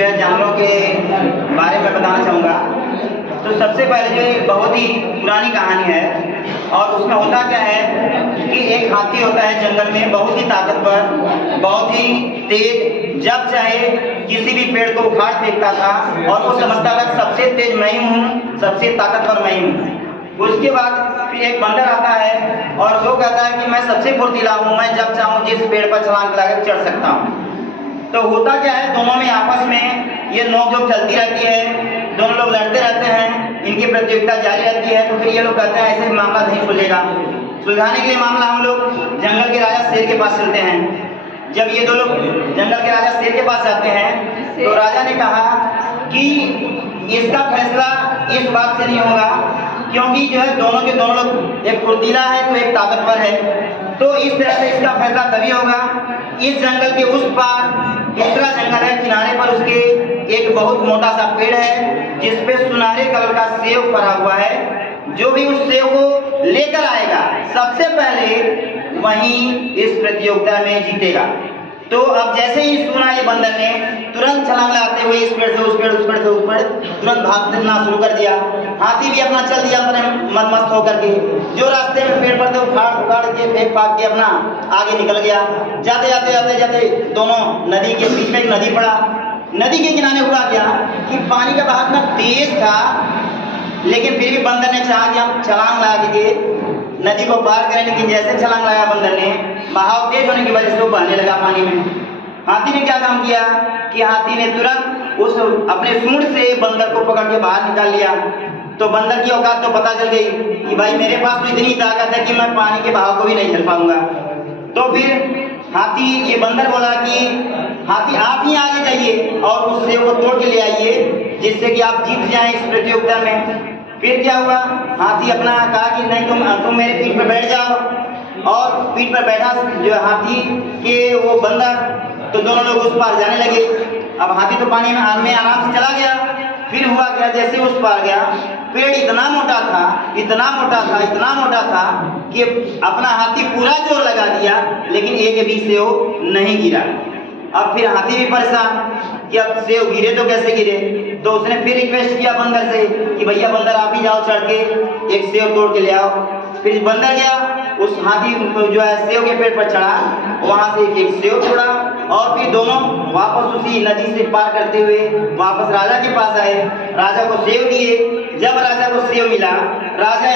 जो है जानवरों के बारे में बताना चाहूँगा। तो सबसे पहले जो एक बहुत ही पुरानी कहानी है और उसमें होता क्या है कि एक हाथी होता है जंगल में, बहुत ही ताकतवर, बहुत ही तेज, जब चाहे किसी भी पेड़ को उखाड़ फेंकता था और वो समझता था सबसे तेज मैं ही हूँ, सबसे ताकतवर मैं ही हूँ। उसके बाद फिर एक बंदर आता है और वो कहता है कि मैं सबसे फुर्तीला हूँ, मैं जब चाहूँ जिस पेड़ पर छलांग लगाकर चढ़ सकता हूँ। तो होता क्या है, दोनों में आपस में ये नोकझोंक चलती रहती है, दोनों लोग लड़ते रहते हैं, इनकी प्रतियोगिता जारी रहती है। तो फिर ये लोग कहते हैं ऐसे मामला नहीं सुलझेगा। सुलझाने के लिए मामला हम लोग जंगल के राजा शेर के पास चलते हैं। जब ये दो लोग जंगल के राजा शेर के पास जाते हैं तो राजा ने कहा कि इसका फैसला इस बात से नहीं होगा, क्योंकि जो है दोनों के दोनों लोग, एक फुर्तीला है तो एक ताकतवर है, तो इस तरह से इसका फैसला तभी होगा। इस जंगल के उस पार दूसरा जंगल है, किनारे पर उसके एक बहुत मोटा सा पेड़ है जिसपे सुनहरे कलर का सेब फरा हुआ है। जो भी उस सेब को लेकर आएगा सबसे पहले वही इस प्रतियोगिता में जीतेगा। तो अब जैसे ही सुना ये बंदर ने तुरंत छलांग लगाते हुए इस पेड़ से उस पेड़, उस पेड़ से उस पेड़ तुरंत भागना शुरू कर दिया। हाथी भी अपना चल दिया अपने मस्त होकर के, जो रास्ते में पेड़ पर थे उखाड़ उखाड़ के फेंक फाक के अपना आगे निकल गया। जाते जाते जाते जाते दोनों नदी के बीच में एक नदी पड़ा। नदी के किनारे हुआ क्या कि पानी का बहाव इतना तेज था, लेकिन फिर भी बंदर ने चाहा कि हम छलांग लगा के नदी को पार करें, लेकिन जैसे छलांग लगाया बंदर ने, बहाव तेज होने की वजह से वो बहने लगा पानी में। हाथी ने क्या काम किया कि हाथी ने तुरंत उस अपने सूंड से बंदर को पकड़ के बाहर निकाल लिया। तो बंदर की औकात तो पता चल गई कि भाई मेरे पास तो इतनी ताकत है कि मैं पानी के बहाव को भी नहीं झेल पाऊंगा। तो फिर हाथी, ये बंदर बोला कि हाथी आप ही आगे जाइए और उस सेब को तोड़ के ले आइए जिससे कि आप जीत जाएं इस प्रतियोगिता में। फिर क्या हुआ, हाथी अपना कहा कि नहीं तुम मेरे पीठ पर बैठ जाओ, और पीठ पर बैठा जो हाथी के वो बंदर, तो दोनों लोग उस पार जाने लगे। अब हाथी तो पानी में आराम से चला गया। फिर हुआ क्या, जैसे उस पार गया, पेड़ इतना मोटा था, इतना मोटा था, इतना मोटा था कि अपना हाथी पूरा जोर लगा दिया, लेकिन एक भी सेब नहीं गिरा। अब फिर हाथी भी परेशान कि अब सेब गिरे तो कैसे गिरे। तो उसने फिर रिक्वेस्ट किया बंदर से कि भैया बंदर आप ही जाओ चढ़ के एक सेब तोड़ के ले आओ। फिर बंदर गया, उस हाथी जो है सेब के पेड़ पर चढ़ा, वहां से एक सेब तोड़ा और फिर दोनों वापस उसी नदी से पार करते हुए वापस राजा के पास आए। राजा को सेब दिए। जब राजा को सेब मिला, राजा